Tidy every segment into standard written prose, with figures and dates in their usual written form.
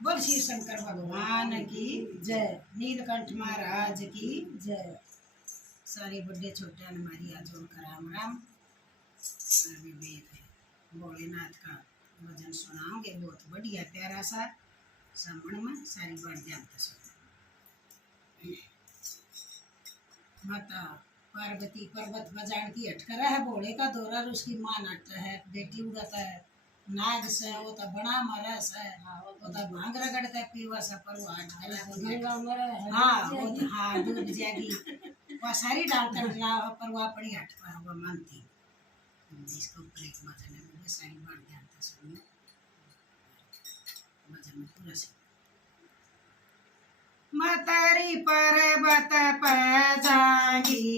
बोल श्री शंकर भगवान की जय। नीलकंठ महाराज की जय। सारे बड़े छोटे हमारी आज उनका राम राम। विवेक है भोलेनाथ का भजन सुनाओगे, बहुत बढ़िया प्यारा सा श्रवण में सारी बात जानते सुना। माता पार्वती पर्वत बजान की हटकरा है, भोले का दौरा उसकी माँ नाटता है, बेटी उड़ाता है नाग से, वो तो बना मरा से, वो तो भांग रगड़ के पीवा से पर वो हाँ वो तो हाँ डूब जाएगी वह सारी डाल कर पर वह पड़ी हट पर वह मानती इसके ऊपर एक भजन है, मुझे सारी बात जानता सुनिए भजन में पूरा से। मतारी पर्वत पर जागी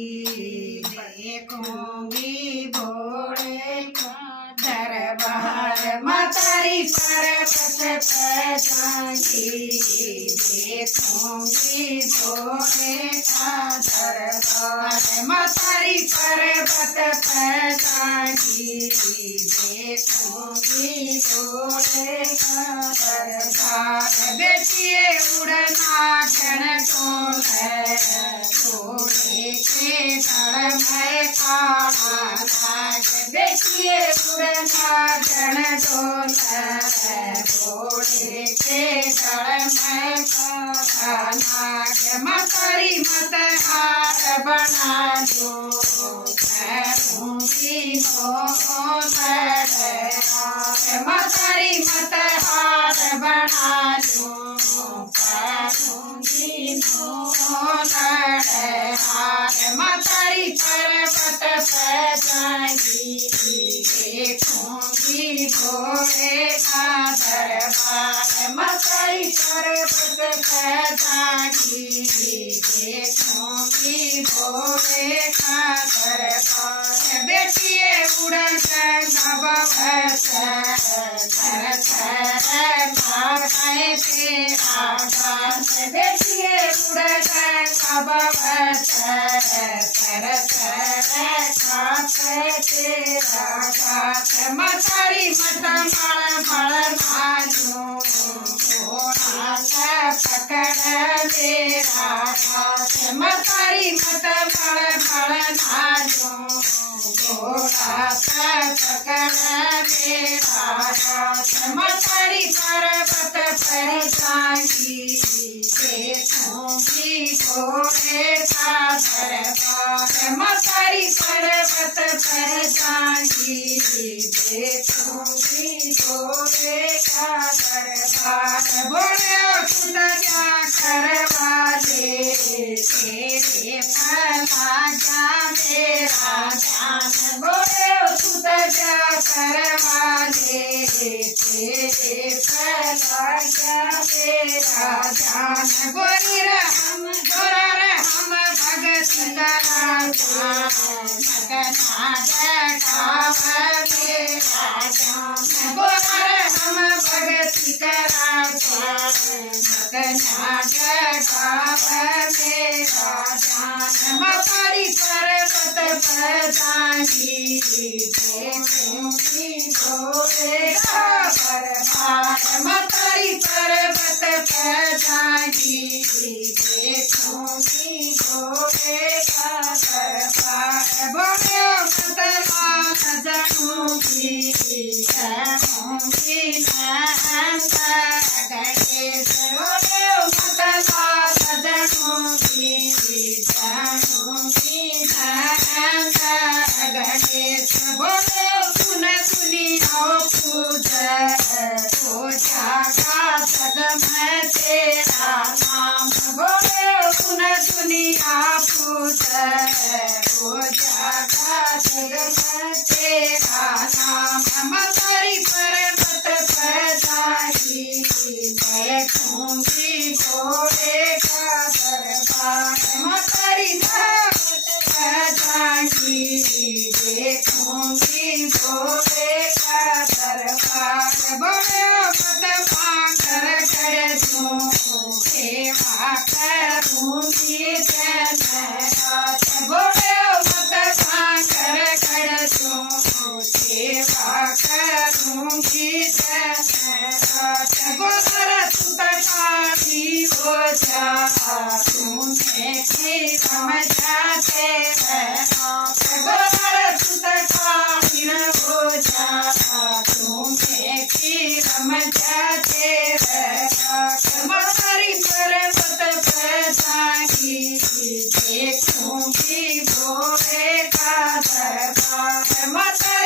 देखूंगी भोले का दरबार, मतारी पर्वत पर जागी देखूंगी भोले का दरबार, मतारी पर्वत पर जागी देखूंगी भोले का दरबार। बेटिए उड़ना गण कौन है, घोड़े के गढ़ में काला नाग, देखिए उड़ना गण कौन है, घोड़े के गढ़ में काला नाग। मतारी मत हार बना दो पैरूंगी नो मतारी मत हार बना दो पैरूंगी नो हार। मतारी पर्वत पर जागी देखूंगी भोले का दरबार, मतारी पर्वत पर जागी देखूंगी भोले का दरबार। बेटिए उड़न नभवत थर थर भागे तेरा गात, बेटिए उड़न नभवत थर थर खाते तेरा गात। मतारी मत मल मल भाजो घोड़ा सा पकड़ मेरा हाथ, मतारी मत मल मल भाजो घोड़ा सा पकड़ मेरा हाथ। मतारी पर्वत पर जागी देखूंगी भोले का दरबार, मतारी पर्वत पर जागी देखूंगी भोले का दरबार। बोले खुद क्या करवा ले तेरे भला जा मेरा जान, बोले खुद क्या करवा ले तेरे भला जा मेरा जान। गोरी हम गोरा रे हम भगत कराता मगना जगाव मेरा जान, गोरा रे हम भगत कराता मगना जगाव मेरा जान। मतारी पर्वत पर जागी देखूंगी भोले का दरबार, मतारी पर्वत पर जागी देखूंगी भोले का दरबार। बोले मुसलमान जानूंगी जानूंगी नंद गणेश, बोले मुसलमान जानूंगी जानूंगी नंद गणेश। बोले सुन सुनी आओ पूजा पूजा का जग में तेरा नाम, बोले सुन सुनी आ पूजा पूजा का जग में तेरा नाम। मतारी पर्वत पर जागी देखूंगी भोले का दरबार, मतारी पर्वत पर जागी देखूंगी भोले का दरबार। बोले मत मांगर कर दूं सेवा करूंगी जन्नत, बोले मत मांगर कर दूं सेवा करूंगी जन्नत। गोबर बोझा तूने की समझाते रहना गोबर सुत काबिन बोझा तूने की समझाते रहना मतारी पर्वत पे जागी देखूंगी भोले का दरबार मतारी